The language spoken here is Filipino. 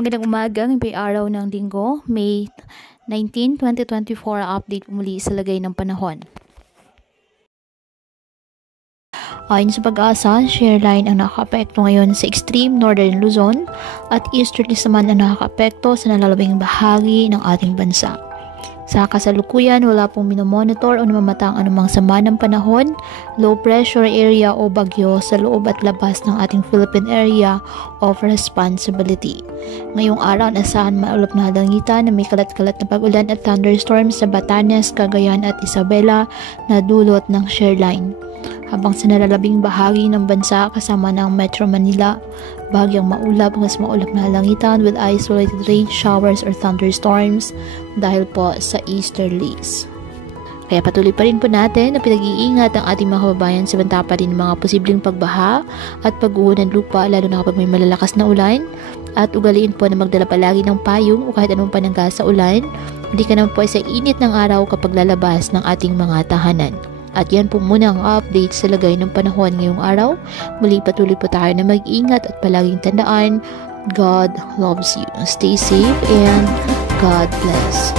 Magandang umaga, ngayong araw ng Linggo, May 19, 2024, update muli sa lagay ng panahon. Ayon sa Pag-asa, shear line ang nakakaapekto ngayon sa extreme northern Luzon at easterlies naman ang nakakaapekto sa nalalabing bahagi ng ating bansa. Sa kasalukuyan, wala pong minomonitor o namamatang anumang sama ng panahon, low pressure area o bagyo sa loob at labas ng ating Philippine Area of Responsibility. Ngayong araw, asahan maulap na halangitan na may kalat-kalat na pag-ulan at thunderstorms sa Batanes, Cagayan at Isabela na dulot ng shear line. Habang sa nalalabing bahagi ng bansa kasama ng Metro Manila, bahagyang maulap hanggang maulap na halangitan with isolated rain showers or thunderstorms dahil po sa easterlies. Kaya patuloy pa rin po natin na pinag-iingat ang ating mga kababayan sa banta pa rin ng mga posibleng pagbaha at pagguho ng lupa lalo na kapag may malalakas na ulan, at ugaliin po na magdala palagi ng payong o kahit anong panangga sa ulan, hindi ka naman po sa init ng araw kapag lalabas ng ating mga tahanan. At yan po muna ang update sa lagay ng panahon ngayong araw. Muli patuloy po tayo na mag-ingat at palaging tandaan, God loves you. Stay safe and God bless.